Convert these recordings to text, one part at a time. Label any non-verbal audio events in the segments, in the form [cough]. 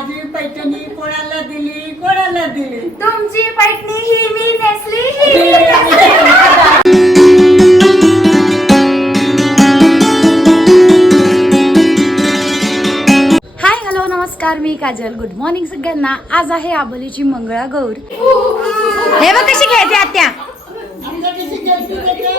माझी पैठणी कोणाला दिली? कोणाला दिली? तुमची पैठणी ही मी नेसली. ही मी नेसली. हाय हॅलो नमस्कार मी काजल. गुड मॉर्निंग सगळ्यांना. आज आहे आबोलीची मंगळागौर हे बघ कशी खेळते आत्या. आमच्या कशी गेलती बेटे?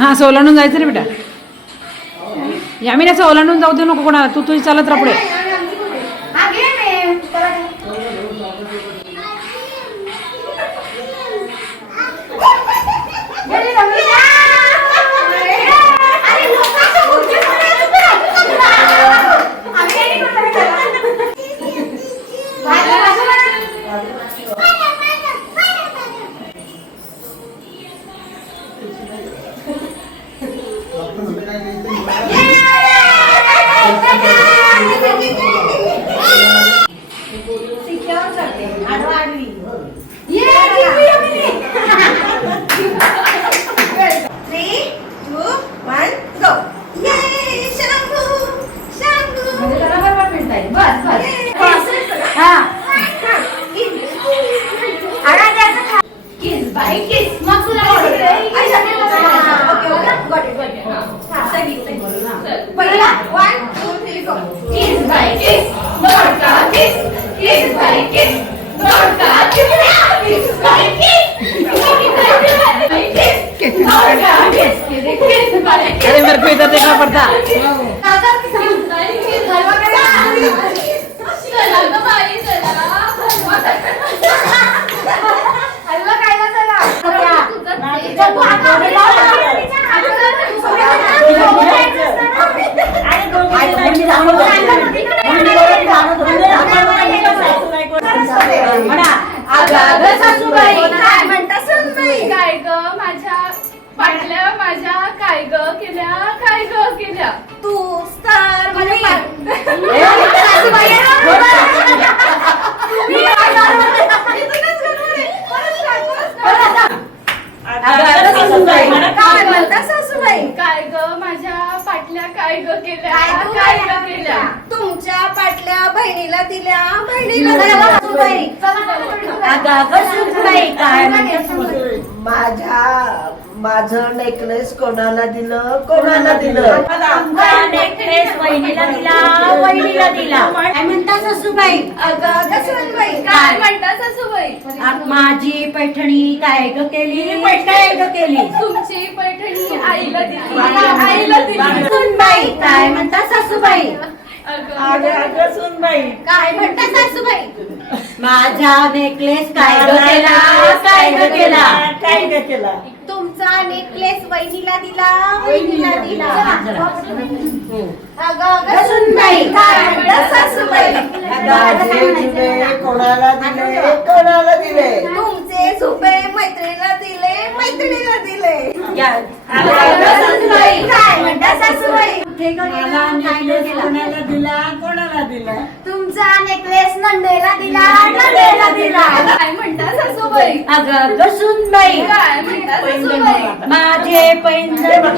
हा असं ओलांडून जायचं रे बेटा. यामीन असं ओलांडून जाऊ दे नको कोणाला. तू तुझी चालत राहा पुढे. [laughs] Thank you. अरे मेरे को इधर देखना पड़ता माझ्या काय ग केल्या काय ग केल्या तू तर काय म्हणता सासूबाई काय ग माझ्या पाटल्या काय ग केल्या काय ग केल्या तुमच्या पाटल्या बहिणीला दिल्या बहिणीला दिल्या सासूबाई माझ्या माझं नेकलेस कोणाला दिलं? कोणाला दिलं? नेकलेस वहिनीला दिला वहिनीला दिला. काय म्हणता सासूबाई? अगं अगं सुनबाई काय? म्हणता सासूबाई? माझी पैठणी काय ग केली? काय ग केली? तुमची पैठणी आईला दिली आईला दिली. सुनबाई काय म्हणता सासूबाई? अगं अगं अगं सुनबाई. काय म्हणता सासूबाई? [laughs] माझा नेकलेस काय ग केला? काय ग केला? काय ग केला? तुमचा नेकलेस वहिनीला दिला वहिनीला दिला. म्हणता सासूबाई माझे दिले कोणाला दिले? कोणाला दिले सुपे मैत्रिणीला दिले मैत्रिणीला दिले. काय म्हणता सासूबाई? मला नेकलेस कोणाला दिला कोणाला दिला? तुमचा नेकलेस नंदेला दिला नंदेला दिला. काय म्हणता सासूबाई? अगं गसून बाई काय म्हणता सासूबाई? माझे पैंजण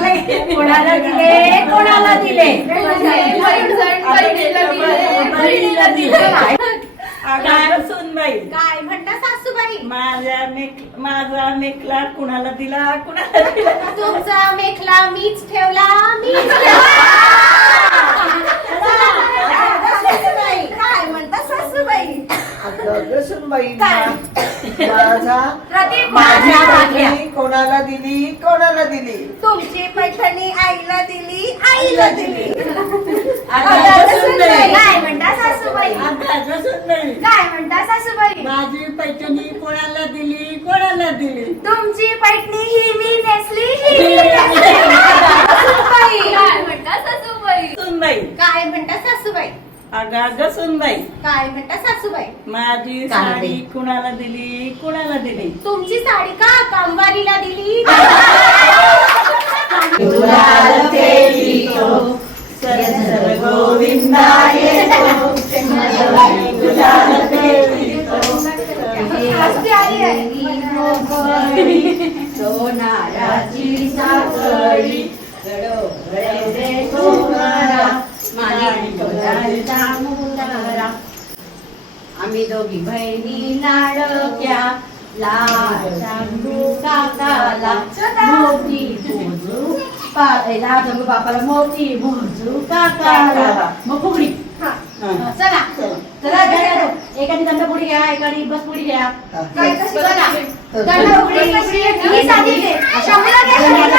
कोणाला दिले? कोणाला दिले? पैंजण बहिणीला दिले. बहिणीला दिले. अगं सुनबाई काय सासूबाई माझ्या माझा मेकला कुणाला दिला कुणाला दिला? तुमचा मेखला मीच ठेवला मीच काय म्हणता सासूबाई? अगं सुनबाई काय? माझा प्रदीप माझी माझ्या पैठणी कोणाला दिली कोणाला दिली? तुमची पैठणी आईला दिली आईला दिली. अगं सुनबाई काय म्हणता सासूबाई? अगं सुनबाई काय म्हणता सासूबाई? माझी पैठणी कोणाला दिली कोणाला दिली तुमची पैठणी ही मी नेसली ही मी. नेसली. सासूबाई. काय म्हणता सासूबाई? सुनबाई काय म्हणता सासूबाई? अगं अगं सुनबाई काय म्हणता सासूबाई? माझी साडी कुणाला दिली कुणाला दिली? तुमची साडी का कामवारीला दिली? [laughs] आली आहे. आम्ही दोघी बहिणी लाडक्या बापाला मोती मोजू काकाला. मग फुगडी. चला. चला एखादी दंड पुढे घ्या. एखादी बस पुढे घ्या काय कशी बघा. गंडा उघडी कशी आहे? मी सांगितले. शंभूला घ्या, शंभूला.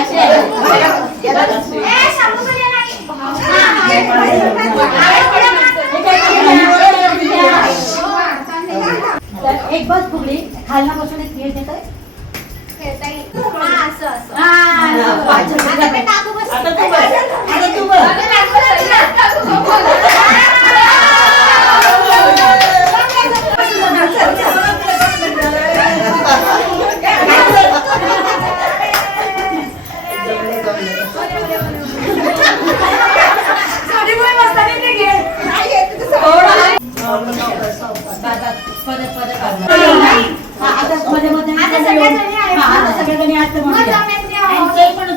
असे ए, शंभूला नाही. हा, हा. तर एक बस फुगडी खालना बसून एक खेळ देतोय खेळता येईल. हा, असं, असं. हा. आता ते टाकू बस. आता तू बस आता मध्ये मध्ये आता सगळ्या जणी आहेत